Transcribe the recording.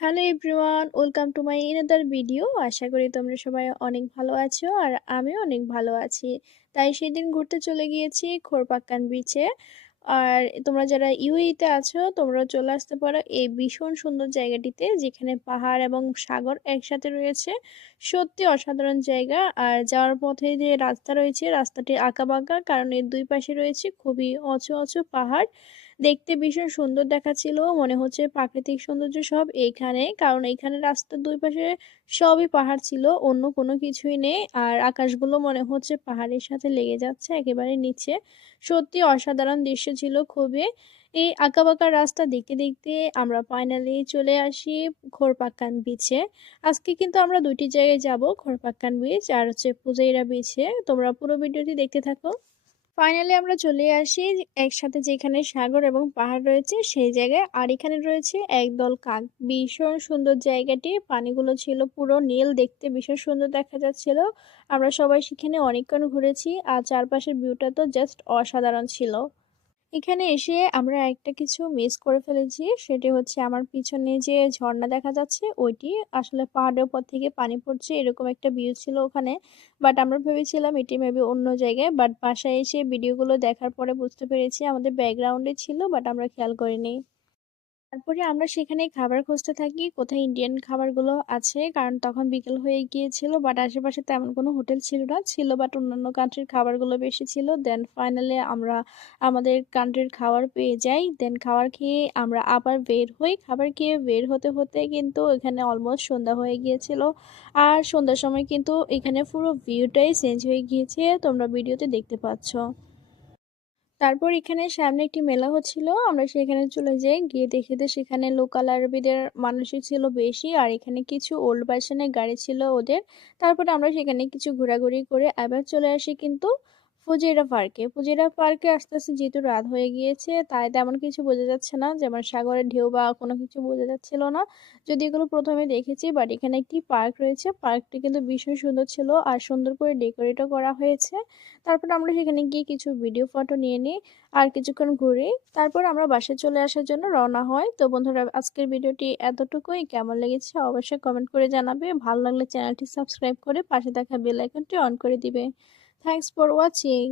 Hello everyone, welcome to my another video. আশা করি তোমরা সবাই অনেক ভালো আছো আর আমিও অনেক ভালো আছি। তাই সেদিন ঘুরতে চলে গিয়েছি খোরপাক্কান বিচে। আর তোমরা যারা ইউএইতে আছো তোমরা চলে আসতে পারো এই ভীষণ সুন্দর জায়গাটিতে, যেখানে পাহাড় এবং সাগর একসাথে রয়েছে। সত্যি অসাধারণ জায়গা। আর যাওয়ার পথে যে রাস্তা রয়েছে রাস্তাটি আঁকাবাঁকা, কারণ এর দুই পাশে রয়েছে খুবই উঁচু উঁচু পাহাড়। দেখতে ভীষণ সুন্দর দেখাচ্ছিল, মনে হচ্ছে প্রাকৃতিক সৌন্দর্য সব এইখানে, কারণ এইখানে রাস্তার দুই পাশে সবই পাহাড় ছিল, অন্য কোনো কিছুই নেই। আর আকাশগুলো মনে হচ্ছে পাহাড়ের সাথে লেগে যাচ্ছে একেবারে নিচে। সত্যি অসাধারণ দৃশ্য ছিল খুবই। এই আঁকাবাঁকা রাস্তা দেখতে দেখতে আমরা ফাইনালি চলে আসি খোরপাক্কান বিচে। আজকে কিন্তু আমরা দুইটি জায়গায় যাব, খোরপাক্কান বিচ আর হচ্ছে ফুজাইরা বিচে। তোমরা পুরো ভিডিওটি দেখতে থাকো। ফাইনালি আমরা চলে আসি একসাথে, যেখানে সাগর এবং পাহাড় রয়েছে সেই জায়গায়। আর এখানে রয়েছে একদল কাক। ভীষণ সুন্দর জায়গাটি, পানিগুলো ছিল পুরো নীল, দেখতে ভীষণ সুন্দর দেখা যাচ্ছিল। আমরা সবাই সেখানে অনেকক্ষণ ঘুরেছি আর চারপাশের ভিউটা তো জাস্ট অসাধারণ ছিল। এখানে এসে আমরা একটা কিছু মিস করে ফেলেছি, সেটি হচ্ছে আমার পিছনে যে ঝর্ণা দেখা যাচ্ছে ওইটি আসলে পাহাড়ের উপর থেকে পানি পড়ছে এরকম একটা ভিউ ছিল ওখানে। বাট আমরা ভেবেছিলাম এটি মেবি অন্য জায়গায়, বাট বাসায় এসে ভিডিওগুলো দেখার পরে বুঝতে পেরেছি আমাদের ব্যাকগ্রাউন্ডে ছিল, বাট আমরা খেয়াল করিনি। তারপরে আমরা সেখানে খাবার খুঁজতে থাকি কোথায় ইন্ডিয়ান খাবারগুলো আছে, কারণ তখন বিকেল হয়ে গিয়েছিল। বাট আশেপাশে তেমন কোনো হোটেল ছিল না, ছিল বাট অন্যান্য কান্ট্রির খাবারগুলো বেশি ছিল। দেন ফাইনালি আমরা আমাদের কান্ট্রির খাবার পেয়ে যাই। দেন খাবার খেয়ে আমরা আবার বের হই। খাবার খেয়ে বের হতে হতে কিন্তু এখানে অলমোস্ট সন্ধ্যা হয়ে গিয়েছিল। আর সন্ধ্যার সময় কিন্তু এখানে পুরো ভিউটাই চেঞ্জ হয়ে গিয়েছে, তোমরা ভিডিওতে দেখতে পাচ্ছ। তারপর এখানে সামনে একটি মেলা হচ্ছিল, আমরা সেখানে চলে যাই। গিয়ে দেখি যে সেখানে লোকাল আরবিদের মানুষই ছিল বেশি, আর এখানে কিছু ওল্ড ভার্সনের গাড়ি ছিল ওদের। তারপরে আমরা সেখানে কিছু ঘোরাঘুরি করে আবার চলে আসি কিন্তু ফুজেরা পার্কে। ফুজেরা পার্কে আস্তে আস্তে যেহেতু রাত হয়ে গিয়েছে তাই তেমন কিছু বোঝা যাচ্ছে না, যেমন সাগরের ঢেউ বা কোনো কিছু বোঝা যাচ্ছিল না। যদি এগুলো প্রথমে দেখেছি, বাট এখানে একটি পার্ক রয়েছে, পার্কটি কিন্তু ভীষণ সুন্দর ছিল আর সুন্দর করে ডেকোরেটও করা হয়েছে। তারপর আমরা সেখানে গিয়ে কিছু ভিডিও ফটো নিয়ে নিই আর কিছুক্ষণ ঘুরি। তারপর আমরা বাসায় চলে আসার জন্য রওনা হয়। তো বন্ধুরা, আজকের ভিডিওটি এতটুকুই। কেমন লেগেছে অবশ্যই কমেন্ট করে জানাবে। ভালো লাগলে চ্যানেলটি সাবস্ক্রাইব করে পাশে থাকা বেল আইকনটি অন করে দিবে। Thanks for watching.